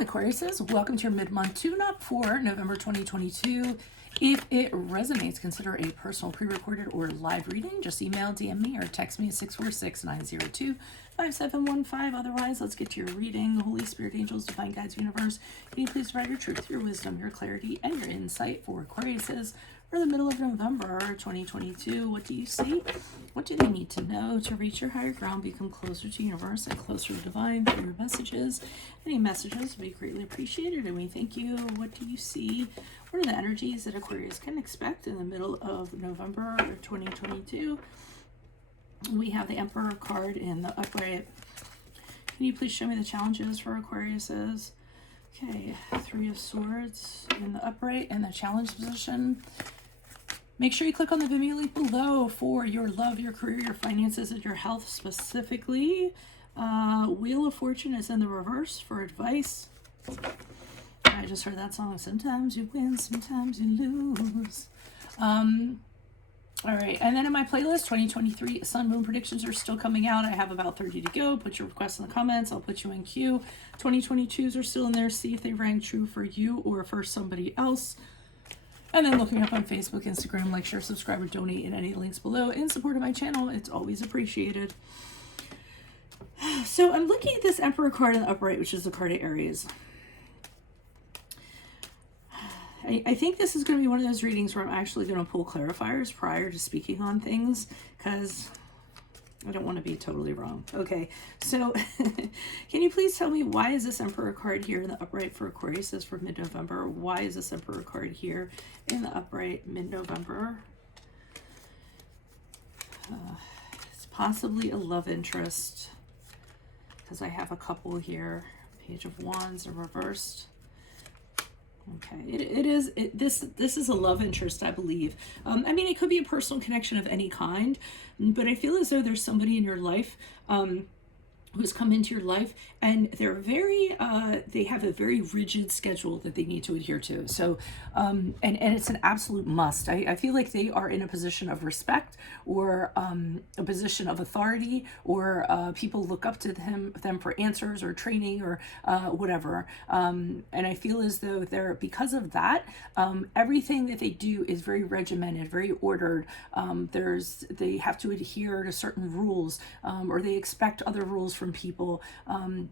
Aquariuses, welcome to your mid-month tune-up for November 2022. If it resonates, consider a personal pre-recorded or live reading. Just email, DM me, or text me at 646-902-5715. Otherwise, let's get to your reading. Holy Spirit, angels, divine guides, universe, can you please provide your truth, your wisdom, your clarity, and your insight for Aquariuses for the middle of November 2022. What do you see? What do they need to know to reach your higher ground, become closer to universe and closer to divine through your messages? Any messages would be greatly appreciated, and we thank you. What do you see? What are the energies that Aquarius can expect in the middle of November 2022? We have the Emperor card in the upright. Can you please show me the challenges for Aquariuses? Okay, Three of Swords in the upright and the challenge position. Make sure you click on the Venmo link below for your love, your career, your finances, and your health specifically. Wheel of Fortune is in the reverse for advice. I just heard that song. Sometimes you win, sometimes you lose. All right, and then in my playlist, 2023 Sun Moon predictions are still coming out. I have about 30 to go. Put your requests in the comments. I'll put you in queue. 2022s are still in there. See if they rang true for you or for somebody else. And then looking up on Facebook, Instagram, like, share, subscribe, or donate in any links below in support of my channel. It's always appreciated. So I'm looking at this Emperor card in the upright, which is the card of Aries. I think this is going to be one of those readings where I'm actually going to pull clarifiers prior to speaking on things, because I don't want to be totally wrong. Okay, so can you please tell me, why is this Emperor card here in the upright for Aquarius for mid-November? Why is this Emperor card here in the upright mid-November? It's possibly a love interest, because I have a couple here. Page of Wands in reversed. Okay, this is a love interest, I believe. I mean, it could be a personal connection of any kind, but I feel as though there's somebody in your life who's come into your life, and they're very they have a very rigid schedule that they need to adhere to. So and it's an absolute must. I feel like they are in a position of respect, or a position of authority, or people look up to them for answers or training or whatever, and I feel as though they're, because of that, everything that they do is very regimented, very ordered. They have to adhere to certain rules, or they expect other rules from people,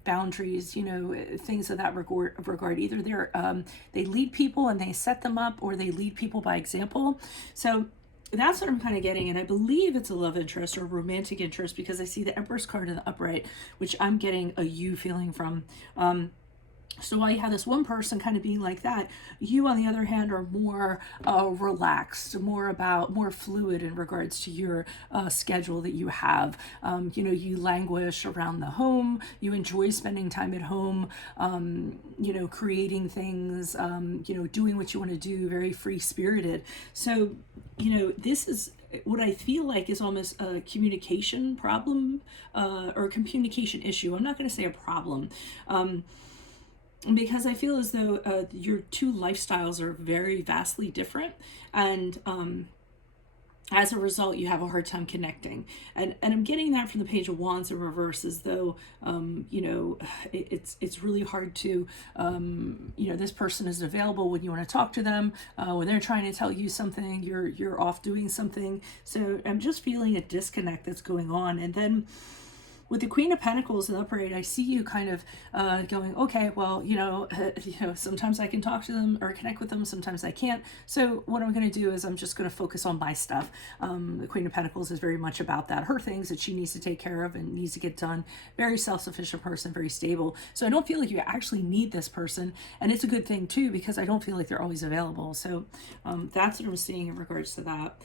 boundaries, you know, things of that regard. Either they lead people and they set them up, or they lead people by example. So that's what I'm kind of getting, and I believe it's a love interest or romantic interest, because I see the Empress card in the upright, which I'm getting a you feeling from. So while you have this one person kind of being like that, you, on the other hand, are more relaxed, more fluid in regards to your schedule that you have. You know, you languish around the home. You enjoy spending time at home, you know, creating things, you know, doing what you want to do, very free-spirited. So, you know, this is what I feel like is almost a communication problem, or a communication issue. I'm not going to say a problem. Because I feel as though your two lifestyles are very vastly different, and as a result, you have a hard time connecting. And I'm getting that from the Page of Wands in reverse, as though you know, it's really hard to you know, this person isn't available when you want to talk to them, when they're trying to tell you something, you're off doing something. So I'm just feeling a disconnect that's going on. And then with the Queen of Pentacles in the upright, I see you kind of going, okay, well, you know, sometimes I can talk to them or connect with them, sometimes I can't. So what I'm going to do is I'm just going to focus on my stuff. The Queen of Pentacles is very much about that, her things that she needs to take care of and needs to get done. Very self-sufficient person, very stable. So I don't feel like you actually need this person, and it's a good thing too, because I don't feel like they're always available. So that's what I'm seeing in regards to that.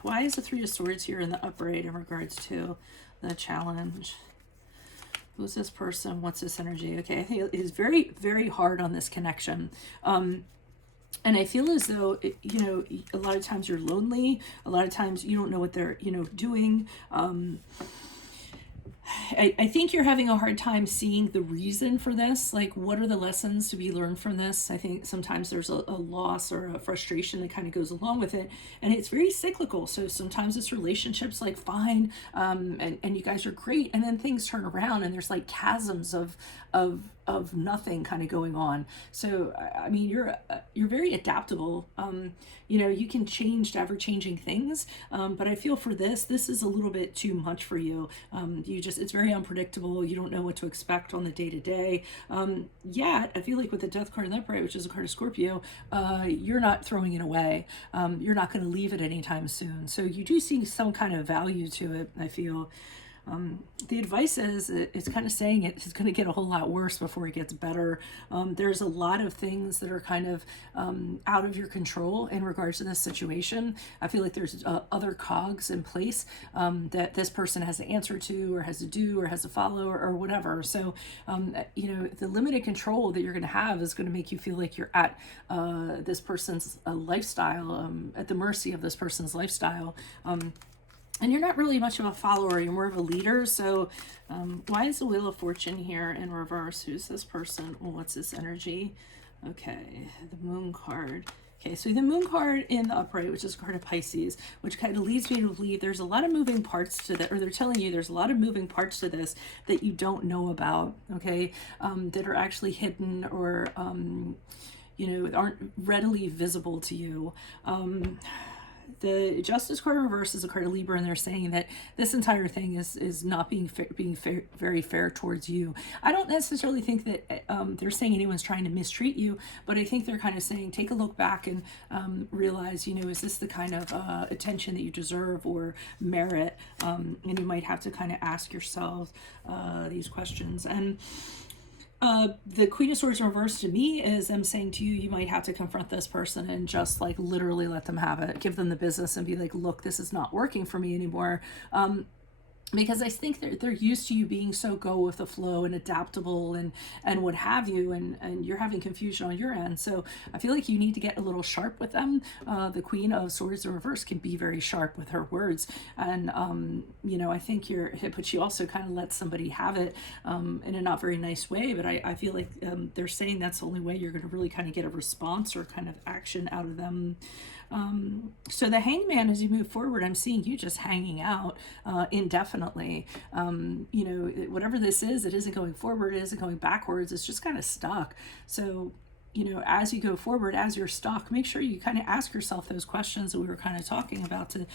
Why is the Three of Swords here in the upright in regards to the challenge? Who's this person? What's this energy? Okay, I think it is very, very hard on this connection. And I feel as though, you know, a lot of times you're lonely. A lot of times you don't know what they're, you know, doing. I think you're having a hard time seeing the reason for this. Like, what are the lessons to be learned from this? I think sometimes there's a loss or a frustration that kind of goes along with it. And it's very cyclical. So sometimes it's relationships like fine, and you guys are great. And then things turn around and there's like chasms of nothing kind of going on. So, I mean, you're very adaptable. You can change to ever changing things. But I feel for this is a little bit too much for you. It's very unpredictable. You don't know what to expect on the day to day. Yet I feel like with the Death card in the upright, which is a card of Scorpio, you're not throwing it away. You're not going to leave it anytime soon. So you do see some kind of value to it, I feel. The advice is it's kind of saying it's going to get a whole lot worse before it gets better. There's a lot of things that are kind of out of your control in regards to this situation. I feel like there's other cogs in place that this person has to answer to or has to do or has to follow or whatever. So, the limited control that you're going to have is going to make you feel like you're at this person's lifestyle, at the mercy of this person's lifestyle. And you're not really much of a follower, you're more of a leader. So why is the Wheel of Fortune here in reverse? Who's this person? What's this energy? Okay, the Moon card. Okay, so the Moon card in the upright, which is a card of Pisces, which kind of leads me to believe there's a lot of moving parts to that, or they're telling you there's a lot of moving parts to this that you don't know about, okay, that are actually hidden or, aren't readily visible to you. The Justice card in reverse is a card of Libra, and they're saying that this entire thing is not being very fair towards you. I don't necessarily think that they're saying anyone's trying to mistreat you, but I think they're kind of saying take a look back and realize, is this the kind of attention that you deserve or merit? And you might have to kind of ask yourselves these questions. And the Queen of Swords in reverse to me is them saying to you, you might have to confront this person and just like literally let them have it, give them the business and be like, look, this is not working for me anymore. Because I think they're used to you being so go with the flow and adaptable and what have you, and you're having confusion on your end. So I feel like you need to get a little sharp with them. The Queen of Swords in reverse can be very sharp with her words, and I think but she also kind of lets somebody have it in a not very nice way. But I feel like they're saying that's the only way you're going to really kind of get a response or kind of action out of them. So the Hangman, as you move forward, I'm seeing you just hanging out indefinitely. Whatever this is, it isn't going forward, it isn't going backwards, it's just kind of stuck. So as you go forward, as you're stuck, make sure you kind of ask yourself those questions that we were kind of talking about to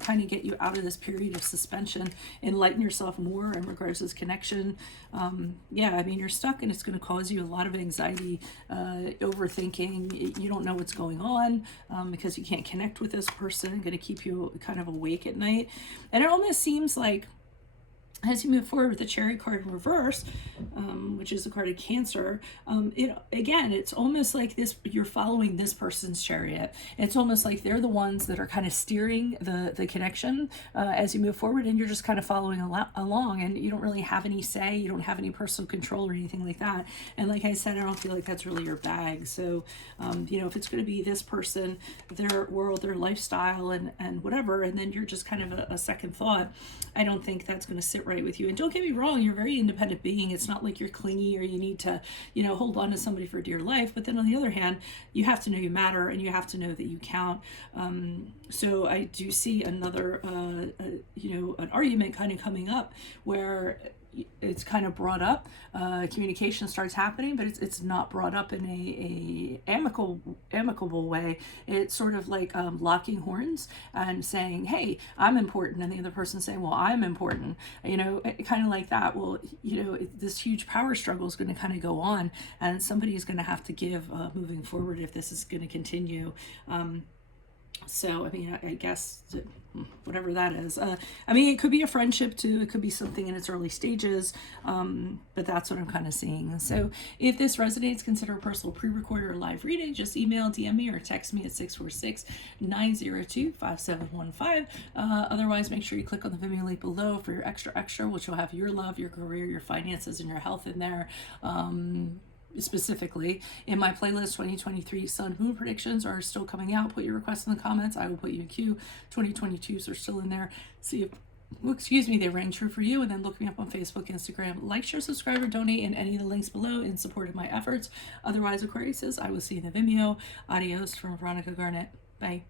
kind of get you out of this period of suspension, enlighten yourself more in regards to this connection. You're stuck, and it's going to cause you a lot of anxiety, overthinking. You don't know what's going on because you can't connect with this person, going to keep you kind of awake at night. And it almost seems like as you move forward with the Chariot card in reverse, which is the card of Cancer, it's almost like you're following this person's chariot. It's almost like they're the ones that are kind of steering the connection as you move forward, and you're just kind of following along, and you don't really have any say, you don't have any personal control or anything like that. And like I said, I don't feel like that's really your bag. So, if it's going to be this person, their world, their lifestyle, and whatever, and then you're just kind of a second thought, I don't think that's going to sit right with you. And don't get me wrong, you're a very independent being. It's not like you're clingy or you need to, hold on to somebody for dear life. But then on the other hand, you have to know you matter and you have to know that you count. So I do see another, an argument kind of coming up where it's kind of brought up, communication starts happening, but it's not brought up in a amicable way. It's sort of like locking horns and saying, hey, I'm important, and the other person saying, well, I'm important, kind of like that. Well, this huge power struggle is going to kind of go on, and somebody is going to have to give moving forward if this is going to continue. So, I guess whatever that is. It could be a friendship too. It could be something in its early stages. But that's what I'm kind of seeing. So if this resonates, consider a personal pre-recorded or live reading. Just email, DM me, or text me at 646-902-5715. Otherwise, make sure you click on the Venmo link below for your extra, which will have your love, your career, your finances, and your health in there. Specifically in my playlist. 2023 sun moon predictions are still coming out. Put your requests in the comments. I will put you in queue. 2022s are still in there. See if excuse me, they rang true for you. And then look me up on Facebook, Instagram. Like, share, subscribe, or donate in any of the links below in support of my efforts. Otherwise, Aquarius says, I will see you in the Vimeo. Adios from Veronica Garnet. Bye.